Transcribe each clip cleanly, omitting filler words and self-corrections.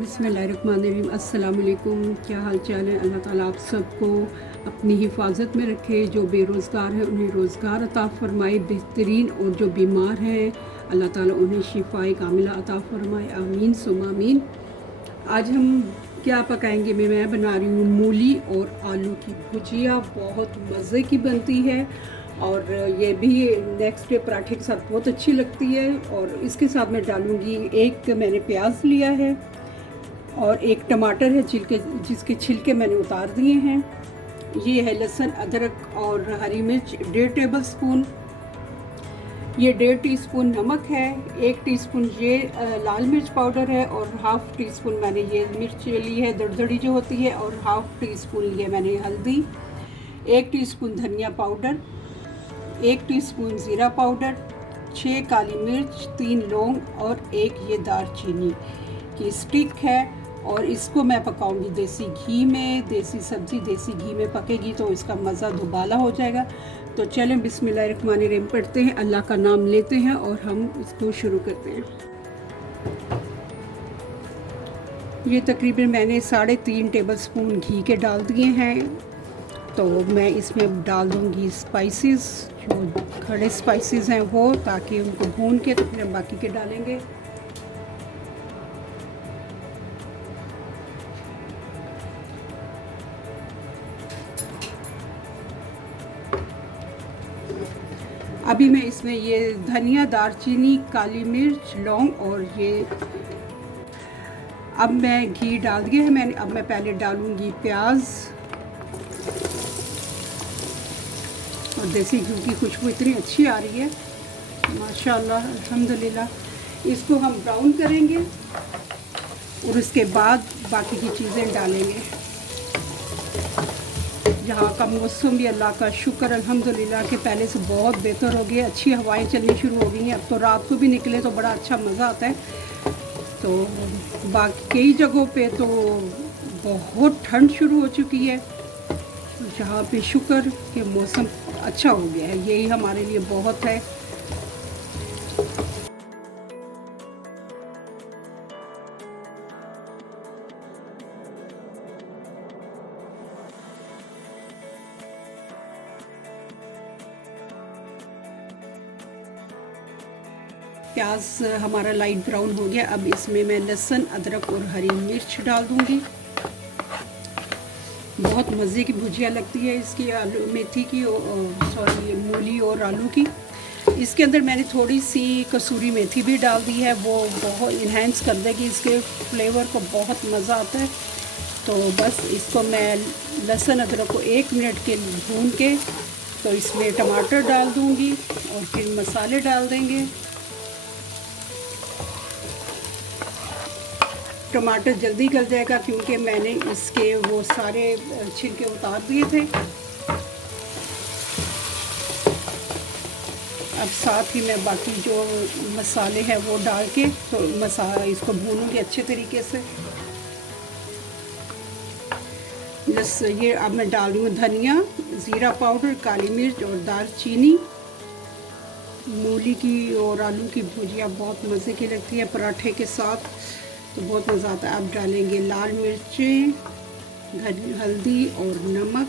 बिस्मिल्लाहिर्रहमानिर्रहीम। अस्सलाम वालेकुम। क्या हाल चाल है? अल्लाह ताला आप सबको अपनी हिफाजत में रखे। जो बेरोज़गार हैं उन्हें रोज़गार अता फ़रमाए बेहतरीन, और जो बीमार हैं अल्लाह ताला उन्हें शिफ़ाए कामिला अता फ़रमाए। आमीन सुम्मा आमीन। आज हम क्या पकाएंगे? मैं बना रही हूँ मूली और आलू की भुजिया। बहुत मज़े की बनती है और ये भी नेक्स्ट डे पराठे के साथ बहुत अच्छी लगती है। और इसके साथ मैं डालूँगी, एक मैंने प्याज लिया है और एक टमाटर है जिसके छिलके मैंने उतार दिए हैं। ये है लहसुन, अदरक और हरी मिर्च 1.5 टेबल स्पून। ये 1.5 टीस्पून नमक है। 1 टीस्पून ये लाल मिर्च पाउडर है और 1/2 टीस्पून मैंने ये मिर्च ली है दरदरी जो होती है, और 1/2 टीस्पून ये मैंने हल्दी, 1 टीस्पून धनिया पाउडर, 1 टीस्पून ज़ीरा पाउडर, 6 काली मिर्च, 3 लौंग और 1 ये दालचीनी की स्टिक है। और इसको मैं पकाऊंगी देसी घी में। देसी सब्ज़ी देसी घी में पकेगी तो इसका मज़ा दुबाला हो जाएगा। तो चलें बिस्मिल्लाहिर्रहमानिर्रहीम पढ़ते हैं, अल्लाह का नाम लेते हैं और हम इसको शुरू करते हैं। ये तकरीबन मैंने 3.5 टेबल स्पून घी के डाल दिए हैं। तो मैं इसमें डाल दूँगी स्पाइसेस, जो खड़े स्पाइसेस हैं वो, ताकि उनको भून के तो फिर हम बाकी के डालेंगे। अभी मैं इसमें ये धनिया, दालचीनी, काली मिर्च, लौंग और ये, अब मैं घी डाल दिया है मैंने। अब मैं पहले डालूंगी प्याज, और देसी घी की खुशबू इतनी अच्छी आ रही है माशाल्लाह, अल्हम्दुलिल्लाह। इसको हम ब्राउन करेंगे और उसके बाद बाकी की चीज़ें डालेंगे। यहाँ का मौसम भी अल्लाह का शुक्र अल्हम्दुलिल्लाह कि पहले से बहुत बेहतर हो गया। अच्छी हवाएं चलनी शुरू हो गई हैं। अब तो रात को भी निकले तो बड़ा अच्छा मज़ा आता है। तो बाकी कई जगहों पे तो बहुत ठंड शुरू हो चुकी है। यहाँ पे शुक्र कि मौसम अच्छा हो गया है, यही हमारे लिए बहुत है। प्याज हमारा लाइट ब्राउन हो गया। अब इसमें मैं लहसुन, अदरक और हरी मिर्च डाल दूंगी। बहुत मज़े की भुजिया लगती है इसकी, आलू मेथी की, सॉरी मूली और आलू की। इसके अंदर मैंने थोड़ी सी कसूरी मेथी भी डाल दी है, वो बहुत इन्हेंस कर देगी इसके फ्लेवर को, बहुत मज़ा आता है। तो बस इसको मैं लहसुन अदरक को 1 मिनट के लिए भून के तो इसमें टमाटर डाल दूंगी और फिर मसाले डाल देंगे। टमाटर जल्दी गल जाएगा क्योंकि मैंने इसके वो सारे छिलके उतार दिए थे। अब साथ ही मैं बाकी जो मसाले हैं वो डाल के तो इसको भूनूंगी अच्छे तरीके से। बस ये अब मैं डाल दूँगी धनिया, ज़ीरा पाउडर, काली मिर्च और दालचीनी। मूली की और आलू की भुजिया बहुत मज़े की लगती है पराठे के साथ, तो बहुत मज़ा आता है। अब डालेंगे लाल मिर्चें, हल्दी और नमक।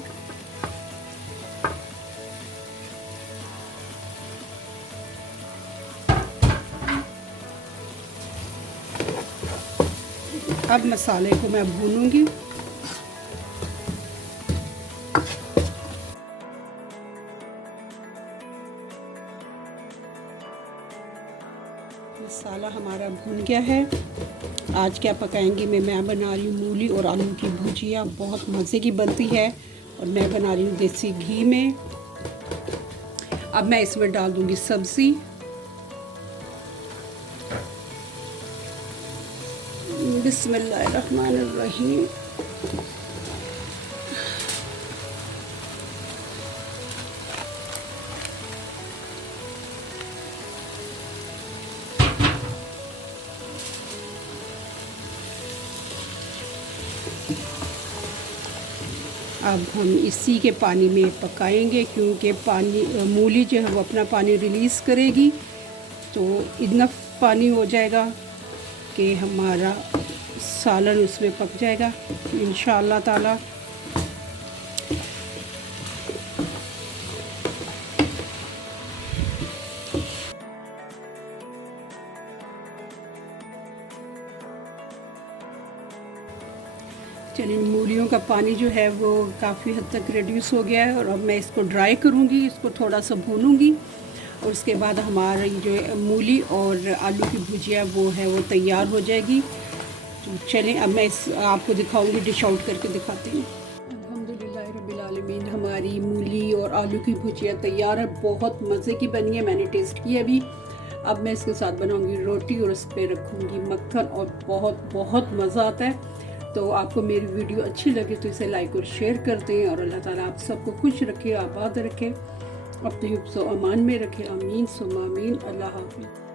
अब मसाले को मैं भूनूंगी। मसाला हमारा भून गया है। आज क्या पकाएंगे? मैं बना रही हूँ मूली और आलू की भुजिया, बहुत मज़े की बनती है और मैं बना रही हूँ देसी घी में। अब मैं इसमें डाल दूँगी सब्ज़ी। बिस्मिल्लाहिर्रहमानिर्रहीम। अब हम इसी के पानी में पकाएंगे, क्योंकि पानी मूली जो है वो अपना पानी रिलीज़ करेगी, तो इनफ पानी हो जाएगा कि हमारा सालन उसमें पक जाएगा इंशाअल्लाह ताला। चलिए, मूलियों का पानी जो है वो काफ़ी हद तक रिड्यूस हो गया है, और अब मैं इसको ड्राई करूँगी, इसको थोड़ा सा भूनूंगी, और उसके बाद हमारी जो मूली और आलू की भुजिया वो है वो तैयार हो जाएगी। तो चलें, अब मैं आपको दिखाऊंगी, डिश आउट करके दिखाती हूँ। अल्हम्दुलिल्लाह रब्बिल आलमीन, हमारी मूली और आलू की भुजिया तैयार है। बहुत मज़े की बनी है, मैंने टेस्ट की अभी। अब मैं इसके साथ बनाऊंगी रोटी और उस पर रखूँगी मक्खन, और बहुत बहुत मज़ा आता है। तो आपको मेरी वीडियो अच्छी लगे तो इसे लाइक और शेयर कर दें, और अल्लाह ताला आप सबको खुश रखे, आबाद रखे, अपने हिफ्ज़ व अमान में रखे। आमीन सुम्मा आमीन। अल्लाह हाफ़िज़।